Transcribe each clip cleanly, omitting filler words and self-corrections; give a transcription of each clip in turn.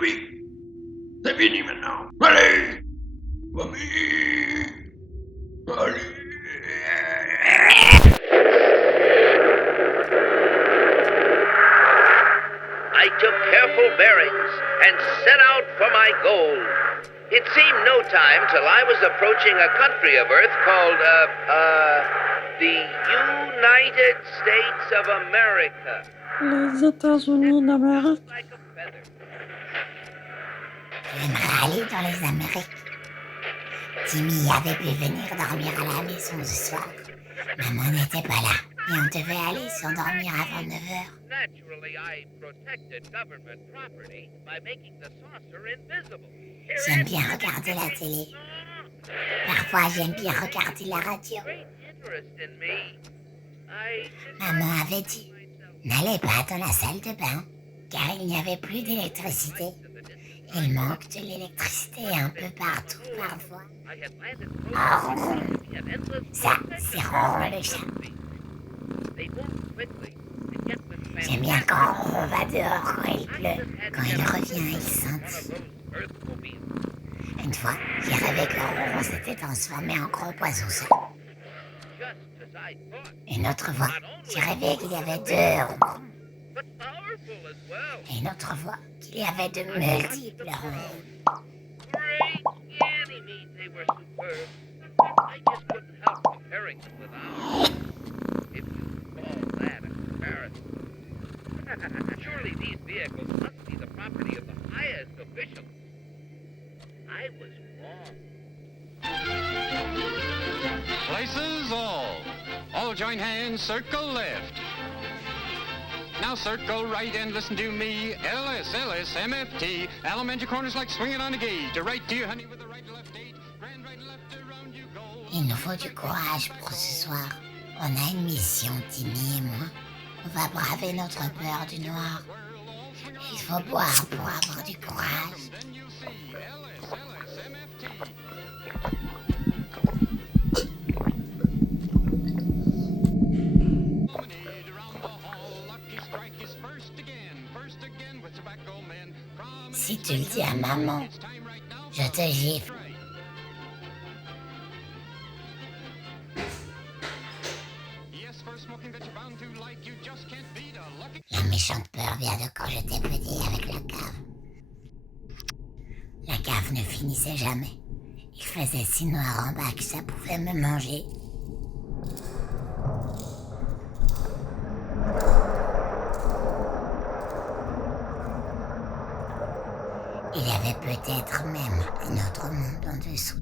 Oui, c'est fini maintenant. Allez, mamie, allez. I took careful bearings and set out for my goal. It seemed no time till I was approaching a country of Earth called, the United States of America. Les États-Unis d'Amérique. Like a feather. J'aimerais aller dans les Amériques. Timmy avait pu venir dormir à la maison ce soir. Maman n'était pas là et on devait aller s'endormir avant 9h. Naturally, I protected government property by making the saucer invisible. J'aime bien regarder la télé. Parfois, j'aime bien regarder la radio. Great interest in me. I Maman avait dit, n'allez pas dans la salle de bain, car il n'y avait plus d'électricité. Il manque de l'électricité un peu partout parfois. I had landed Oh, we had endless ça, c'est Ronron le chat. They moved quickly and yet with J'aime bien quand Ronron va dehors quand il pleut. Quand il revient, il sentit. Une fois, j'ai rêvé que Ronron s'était transformé en gros poisson seul. Une autre fois, j'ai rêvé qu'il y avait deux ronrons. Et une autre fois, qu'il y avait de multiples ronrons. Great Ganymede, they were superb. I just couldn't help comparing them with ours. If you call that a comparison. Surely these vehicles must be the property of the highest officials. I was wrong. Places all. All join hands, circle left. Now circle right and listen to me. LS, LS, MFT. Alimenture corners like swinging on a gate. To right to you, honey, with the right left eight. Grand right left around you go. Il nous faut du courage pour ce soir. On a une mission, Timmy et moi. On va braver notre peur du noir. Il faut boire pour avoir du courage. Then you see LS, LS, MFT. Promenade around the hall. Lucky strike is first again with tobacco men. Si tu le dis à maman, It's time right now. je te gifle. Right. Yes, for smoking that you're bound to like, you just can't beat a lucky. La méchante peur vient de quand j'étais petit avec la cave. La cave ne finissait jamais. Il faisait si noir en bas que ça pouvait me manger. Il y avait peut-être même un autre monde en dessous.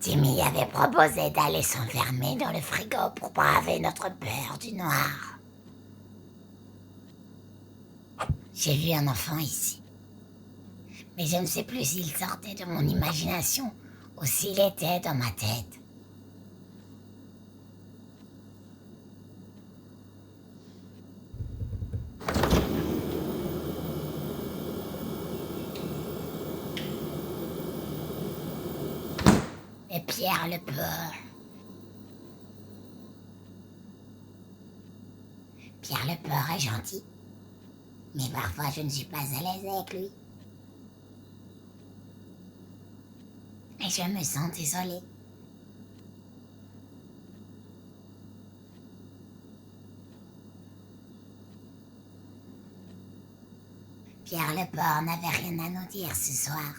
Timmy avait proposé d'aller s'enfermer dans le frigo pour braver notre peur du noir. J'ai vu un enfant ici. Mais je ne sais plus s'il sortait de mon imagination ou s'il était dans ma tête. Et Pierre le Porc. Pierre le Porc est gentil. Mais parfois je ne suis pas à l'aise avec lui. Et je me sens désolée. Pierre le Porc n'avait rien à nous dire ce soir.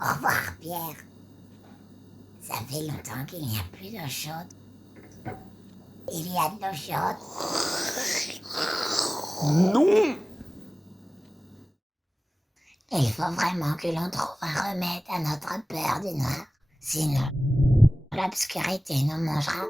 Au revoir, Pierre. Ça fait longtemps qu'il n'y a plus d'eau chaude. Il y a de l'eau chaude. Non! Il faut vraiment que l'on trouve un remède à notre peur du noir. Sinon, l'obscurité nous mangera.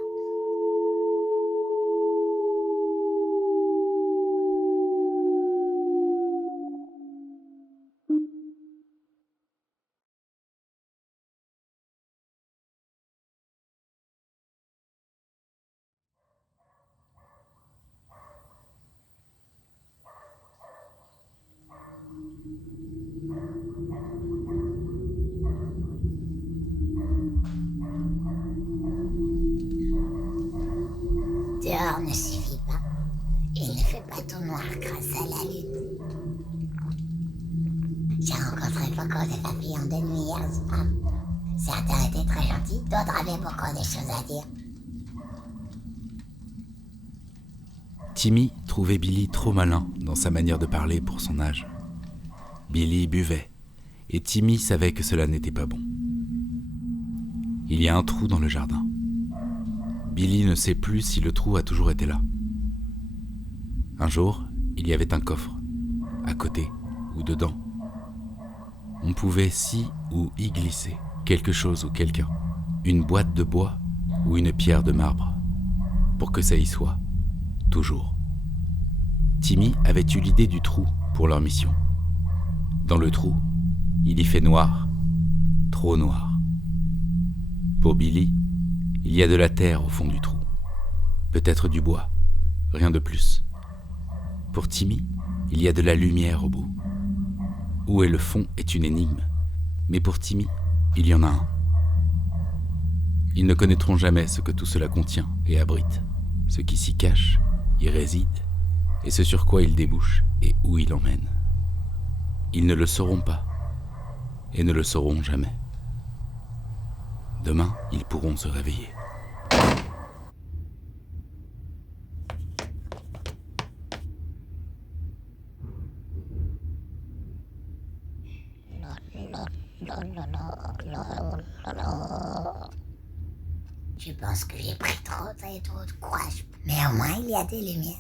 Dehors ne suffit pas. Il ne fait pas tout noir grâce à la lune. J'ai rencontré beaucoup de papillons de nuit hier soir. Certains étaient très gentils, d'autres avaient beaucoup de choses à dire. Timmy trouvait Billy trop malin dans sa manière de parler pour son âge. Billy buvait, et Timmy savait que cela n'était pas bon. Il y a un trou dans le jardin. Billy ne sait plus si le trou a toujours été là. Un jour, il y avait un coffre, à côté ou dedans. On pouvait s'y ou y glisser quelque chose ou quelqu'un, une boîte de bois ou une pierre de marbre, pour que ça y soit, toujours. Timmy avait eu l'idée du trou pour leur mission. Dans le trou, il y fait noir, trop noir. Pour Billy, il y a de la terre au fond du trou, peut-être du bois, rien de plus. Pour Timmy, il y a de la lumière au bout. Où est le fond est une énigme, mais pour Timmy, il y en a un. Ils ne connaîtront jamais ce que tout cela contient et abrite, ce qui s'y cache, y réside, et ce sur quoi il débouche et où il emmène. Ils ne le sauront pas, et ne le sauront jamais. Demain, ils pourront se réveiller. Je pense que j'ai pris trop de courage, mais au moins il y a des lumières.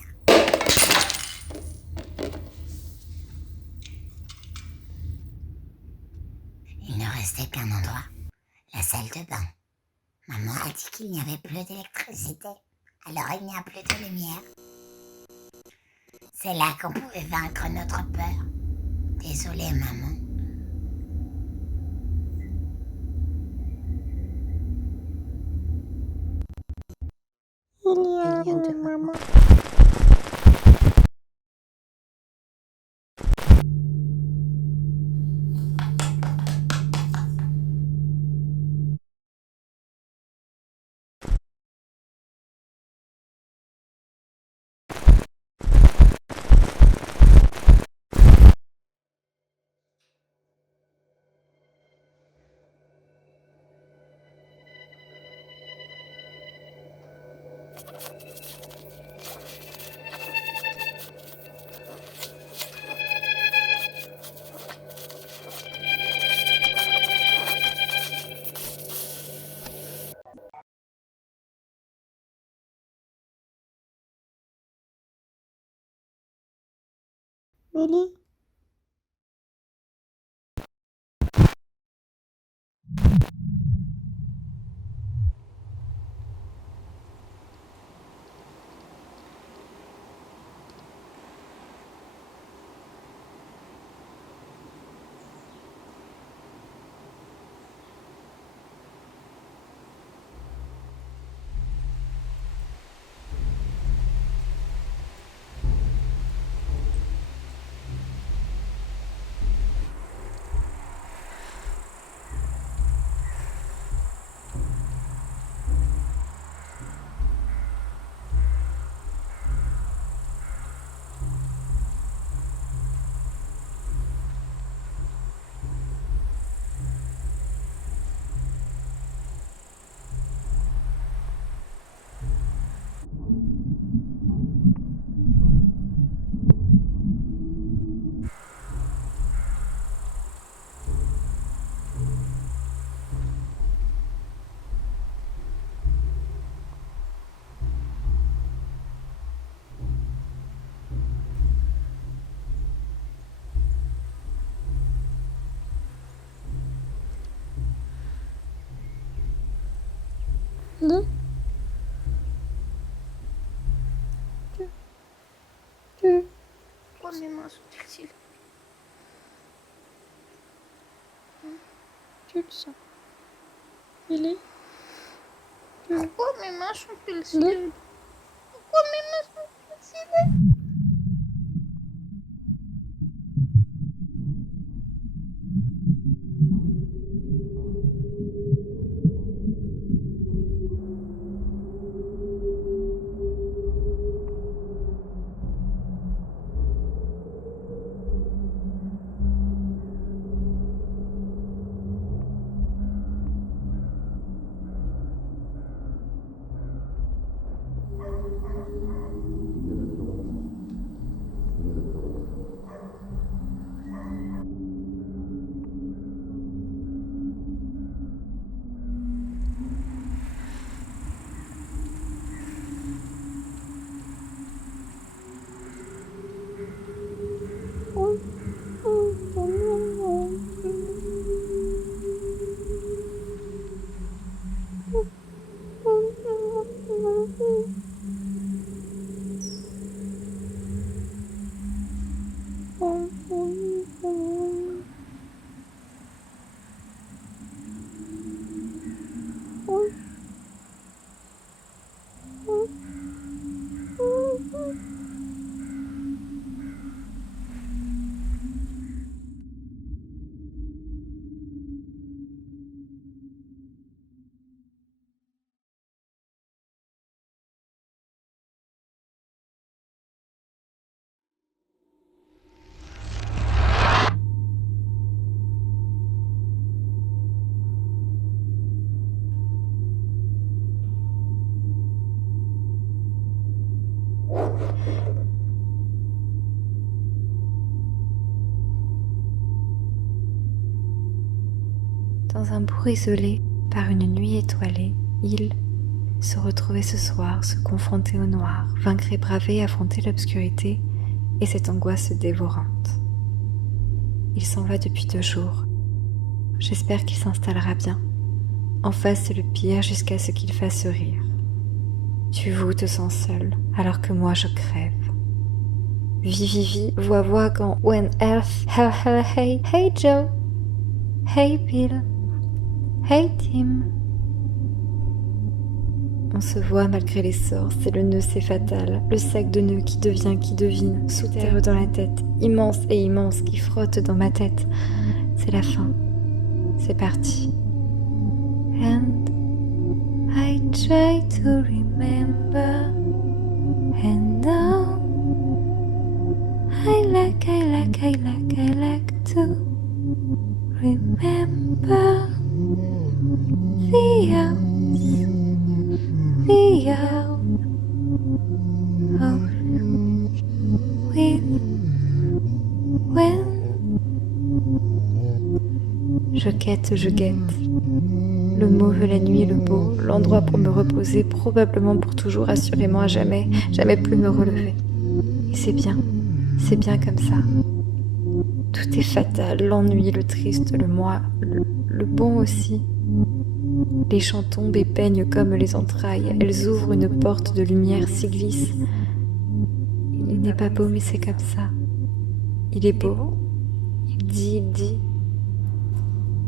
Il ne restait qu'un endroit, la salle de bain. Maman a dit qu'il n'y avait plus d'électricité, alors il n'y a plus de lumière. C'est là qu'on pouvait vaincre notre peur. Désolée, maman. Il y a deux mamans. Billy? Le. Tu. Pourquoi mes mains sont utiles? Tu le sens. Billy. Pourquoi mes mains sont Le. pulsées? Pourquoi mes mains sont pulsées? Dans un bourg isolé, par une nuit étoilée, il se retrouvait ce soir, se confronter au noir, vaincre et braver, affronter l'obscurité et cette angoisse dévorante. Il s'en va depuis 2 jours. J'espère qu'il s'installera bien. En face le pire jusqu'à ce qu'il fasse rire. Tu te sens seul, alors que moi je crève. Vivi, voix quand When Earth, hey, hey Joe, hey Bill, hey Tim. On se voit malgré les sorts, c'est le nœud, c'est fatal. Le sac de nœuds qui devine, sous terre dans la tête, immense et immense qui frotte dans ma tête. C'est la fin, c'est parti. And I try to remember, and now I like to remember the hours of with when je guette le mauvais, la nuit, le beau, l'endroit pour me reposer, probablement pour toujours, assurément à jamais, jamais plus me relever. Et c'est bien comme ça. Tout est fatal, l'ennui, le triste, le moi, le bon aussi. Les champs tombent et peignent comme les entrailles, elles ouvrent une porte de lumière, s'y glissent. Il n'est pas beau, mais c'est comme ça. Il est beau, il dit.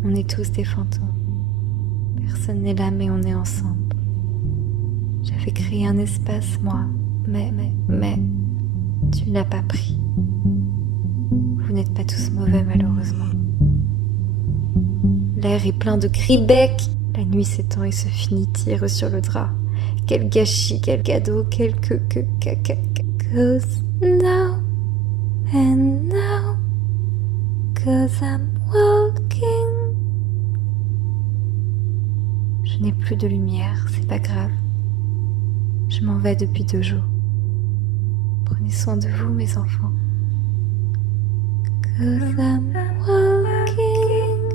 On est tous des fantômes. Personne n'est là, mais on est ensemble. J'avais créé un espace, moi, mais tu ne l'as pas pris. Vous n'êtes pas tous mauvais, malheureusement. L'air est plein de cris-bec. La nuit s'étend et se finit, tire sur le drap. Quel gâchis, quel cadeau, quel Cause now and now, cause I'm walking. Je n'ai plus de lumière, c'est pas grave. Je m'en vais depuis 2 jours. Prenez soin de vous, mes enfants. Cause I'm walking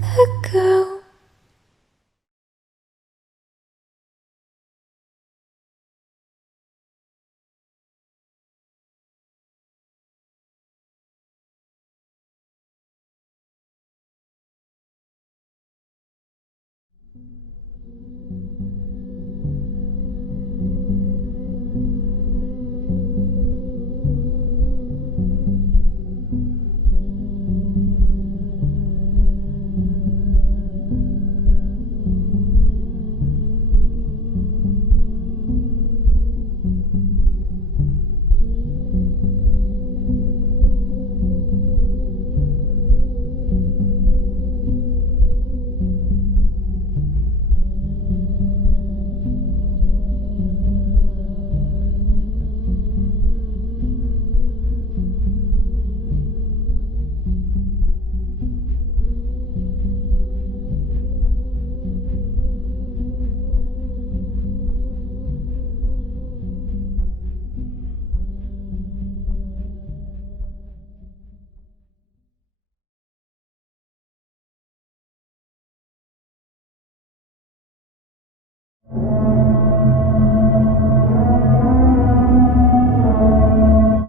the girl.